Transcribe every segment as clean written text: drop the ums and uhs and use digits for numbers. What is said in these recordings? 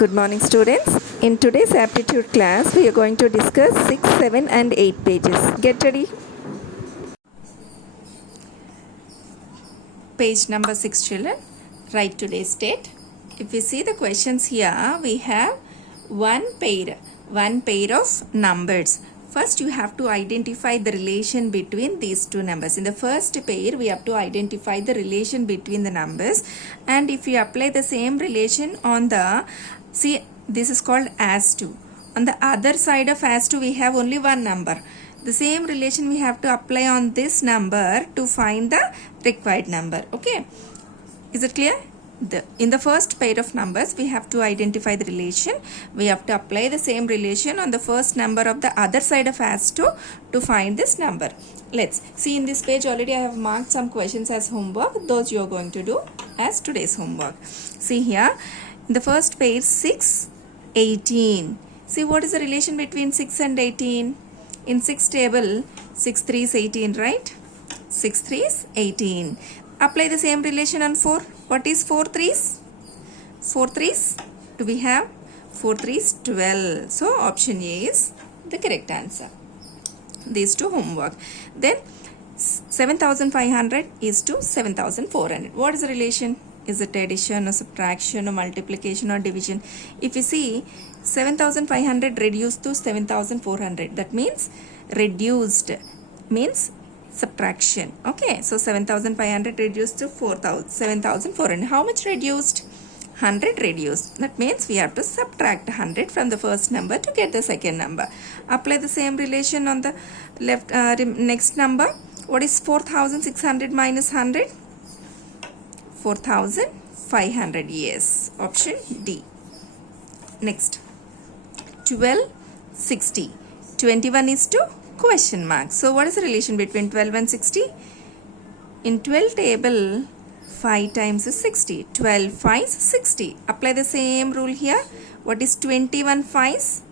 Good morning, students. In today's aptitude class, we are going to discuss 6, 7 and 8 pages. Get ready. Page number 6, children. Write today's date. If we see the questions here, we have one pair of numbers. First, you have to identify the relation between these two numbers. In the first pair, we have to identify the relation between the numbers. And if you apply the same relation on the, see, this is called as to. On the other side of as to, we have only one number. The same relation we have to apply on this number to find the required number. Okay, is it clear? In the first pair of numbers, we have to identify the relation. We have to apply the same relation on the first number of the other side of as to find this number. Let's see. In this page already I have marked some questions as homework. Those you are going to do as today's homework. See here, in the first pair, 6, 18. See, what is the relation between 6 and 18? In 6 table, 6 3 is 18, right? 6 3 is 18. Apply the same relation on 4. What is 4 3s? 4 3s, do we have? 4 3s, 12. So, option A is the correct answer. These two homework. Then, 7,500 is to 7,400. What is the relation? Is it addition or subtraction or multiplication or division? If you see, 7,500 reduced to 7,400. That means reduced means subtraction. Okay, so 7,500 reduced to 7,400. How much reduced? 100 reduced. That means we have to subtract 100 from the first number to get the second number. Apply the same relation on the left next number. What is 4,600 minus 100? 4,500. Yes, option D. Next, 12, 60. 21 is to question mark. So, what is the relation between 12 and 60? In 12 table, 5 times is 60. 12 5s, 60. Apply the same rule here. What is 21 5s?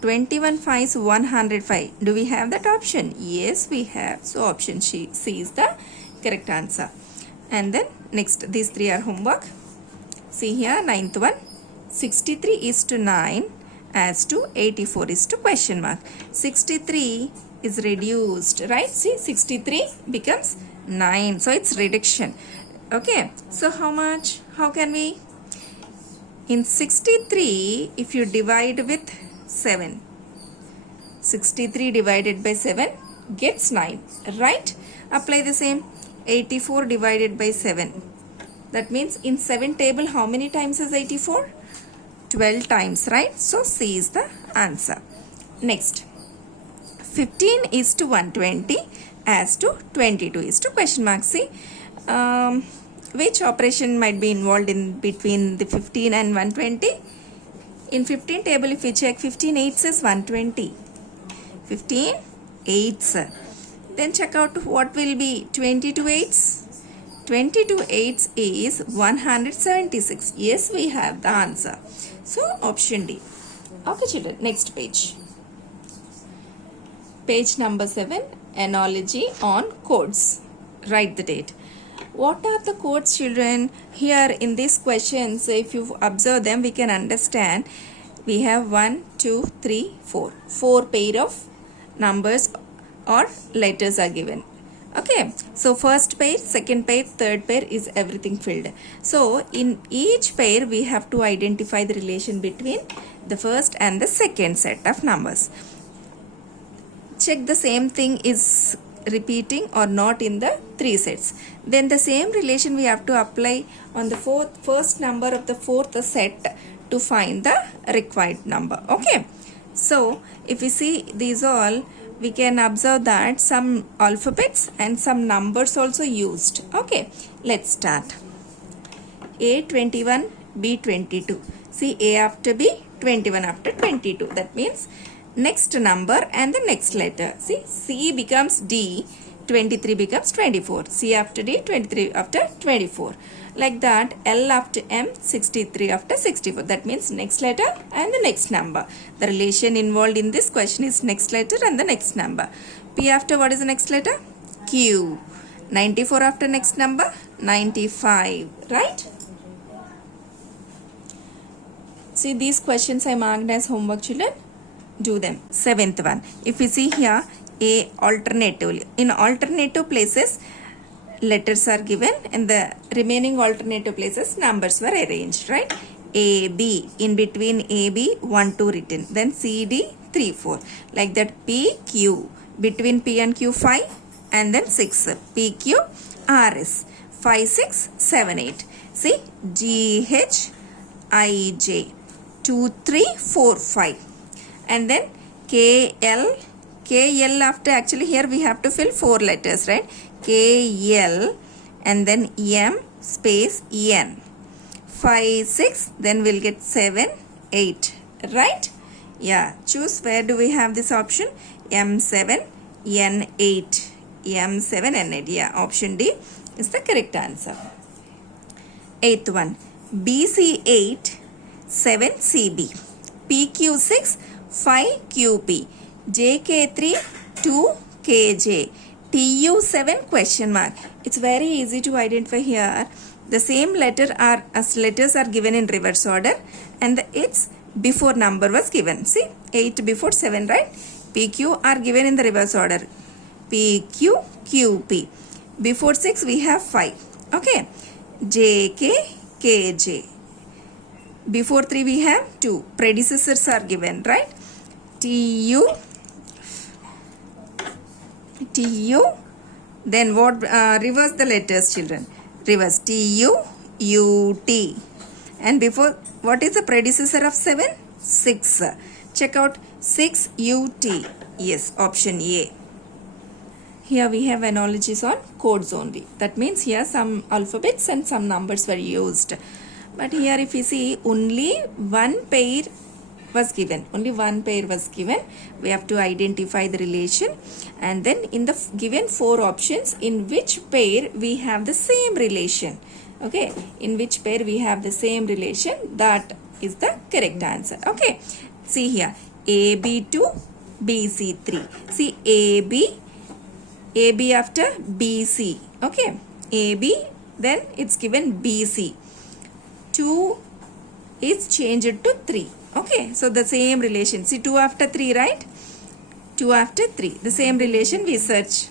21 5s, 105. Do we have that option? Yes, we have. So, option C is the correct answer. And then next, these three are homework. See here, ninth one. 63 is to 9 as to 84 is to question mark. 63 is reduced, right? See, 63 becomes 9. So, it's reduction. Okay. So, how much? How can we? In 63, if you divide with 7. 63 divided by 7 gets 9, right? Apply the same. 84 divided by 7. That means in 7 table, how many times is 84? 12 times, right? So, C is the answer. Next, 15 is to 120 as to 22 is to question mark. See, which operation might be involved in between the 15 and 120? In 15 table, if we check, 15 8s is 120. 15 8s. Then check out what will be 22 8s. 22 8s is 176. Yes, we have the answer. So, option D. Okay, children. Next page. Page number 7. Analogy on codes. Write the date. What are the codes, children? Here in these questions, if you observe them, we can understand. We have 1, 2, 3, 4. 4 pair of numbers or letters are given. Okay, so first pair, second pair, third pair is everything filled. So in each pair we have to identify the relation between the first and the second set of numbers. Check the same thing is repeating or not in the 3 sets. Then the same relation we have to apply on the first number of the fourth set to find the required number. Okay, so if we see these all, we can observe that some alphabets and some numbers also used. Okay, let's start. A 21, B 22. See, A after B, 21 after 22. That means next number and the next letter. See, C becomes D, 23 becomes 24. C after D, 23 after 24. Like that, L after M, 63 after 64. That means next letter and the next number. The relation involved in this question is next letter and the next number. P after what is the next letter? Q. 94 after next number? 95. Right? See, these questions I marked as homework, children. Do them. Seventh one. If we see here, A alternatively. In alternative places, letters are given, and the remaining alternative places, numbers were arranged, right? A, B. In between A, B, 1, 2 written. Then C, D, 3, 4. Like that, P, Q. Between P and Q, 5. And then 6. P, Q, R, S. 5, 6, 7, 8. See, G, H, I, J. 2, 3, 4, 5. And then KL after, actually here we have to fill 4 letters, right? KL and then M space N. 5, 6, then we'll get 7, 8, right? Yeah, choose where do we have this option? M7, N8. M7, N8. Yeah, option D is the correct answer. Eighth one. BC8, 7, CB. PQ6, 5, QP. JK3, 2, KJ. TU7 question mark. It's very easy to identify here. The same letters are given in reverse order, and its before number was given. See, 8 before 7, right? PQ are given in the reverse order. PQ, QP. Before 6 we have 5. Okay. JK, KJ. Before 3 we have 2. Predecessors are given, right? TU. Then what? Reverse the letters, children. Reverse. TU, UT. And before, what is the predecessor of 7? 6. Check out 6 UT. Yes, option A. Here we have analogies on codes only. That means here some alphabets and some numbers were used. But here if you see, only one pair was given. Only one pair was given. We have to identify the relation. And then in the given 4 options, in which pair we have the same relation. Okay. In which pair we have the same relation. That is the correct answer. Okay. See here. AB2, BC3. See AB after BC. Okay. AB, then it's given BC. 2 is changed to 3. Okay. So the same relation. See 2 after 3, right? 2 after 3. The same relation we search.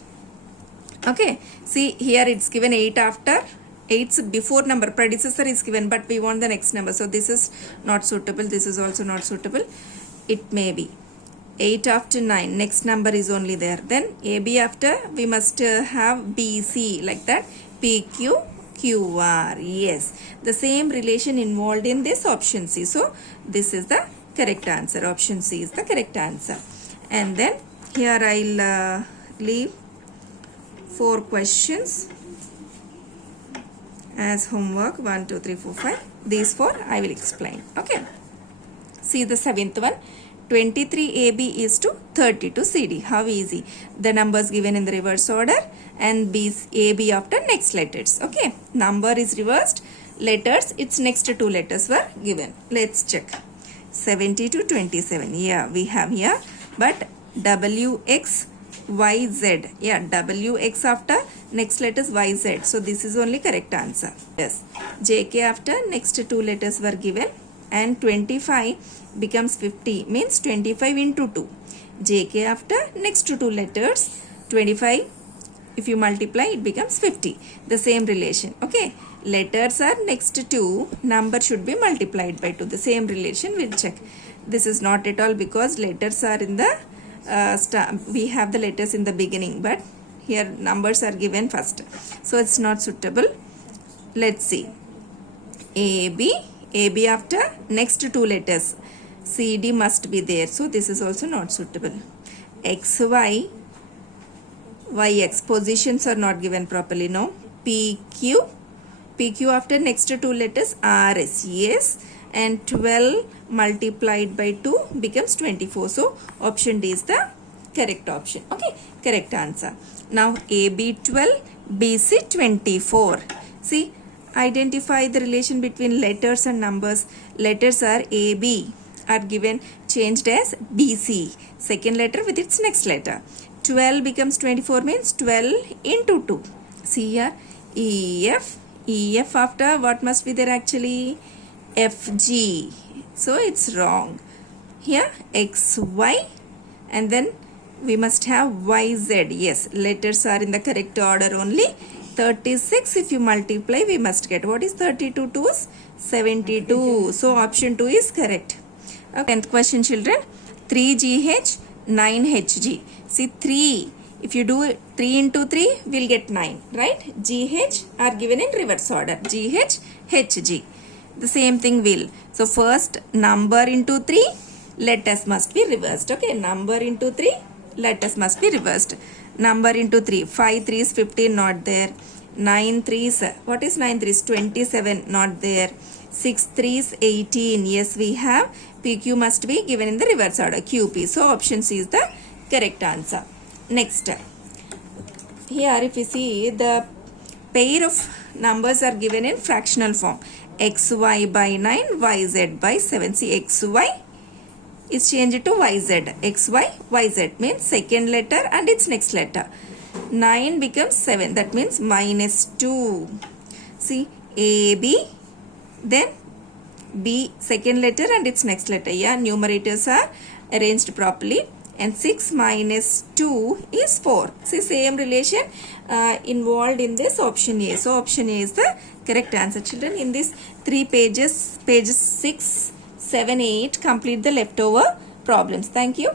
Okay. See here it's given 8 after. 8's before number. Predecessor is given, but we want the next number. So this is not suitable. This is also not suitable. It may be. 8 after 9. Next number is only there. Then AB after we must have BC like that. PQ, QR. Yes. The same relation involved in this option C. So this is the correct answer. Option C is the correct answer. And then here I'll leave 4 questions as homework. 1, 2, 3, 4, 5. These 4 I will explain. Okay. See the 7th one. 23AB is to 32 CD. How easy. The numbers given in the reverse order and AB after next letters. Okay. Number is reversed. Letters, its next 2 letters were given. Let's check. 70 to 27. Yeah, we have here. But WX, YZ. Yeah, WX after next letters YZ. So this is only correct answer. Yes. JK after next 2 letters were given. And 25 becomes 50, means 25 into 2. JK after next 2 letters, 25, if you multiply it becomes 50. The same relation. Okay. Letters are next to 2, number should be multiplied by 2. The same relation we'll check. This is not at all because letters are in the, we have the letters in the beginning, but here numbers are given first. So it's not suitable. Let's see. AB after next 2 letters. CD must be there. So this is also not suitable. XY, YX. Positions are not given properly. No. PQ after next 2 letters. RS. Yes. And 12 multiplied by 2 becomes 24. So option D is the correct option. Okay. Correct answer. Now AB12, BC24. See. Identify the relation between letters and numbers. Letters are AB are given changed as BC. Second letter with its next letter. 12 becomes 24 means 12 into 2. See here EF. EF after what must be there actually? FG. So it's wrong. Here XY and then we must have YZ. Yes, letters are in the correct order only. 36 if you multiply we must get. What is 32 2s? 72. So option 2 is correct. Okay, 10th question children. 3GH 9HG. See 3. If you do 3 into 3 we'll get 9. Right? GH are given in reverse order. GH HG. The same thing will. So first number into 3. Letters must be reversed. Okay, number into 3. Letters must be reversed. Number into 3. 5 3s 15 not there. 9 3s. What is 9 3s? 27 not there. 6 3s 18. Yes, we have. PQ must be given in the reverse order. QP. So option C is the correct answer. Next. Here if you see the pair of numbers are given in fractional form. XY by 9, YZ by 7. See XY is changed to YZ. XY, YZ means second letter and its next letter. 9 becomes 7. That means minus 2. See AB, then B second letter and its next letter. Yeah, numerators are arranged properly. And 6 minus 2 is 4. See same relation involved in this option A. So option A is the correct answer. Children, in this 3 pages 6, 7, 8, complete the leftover problems. Thank you.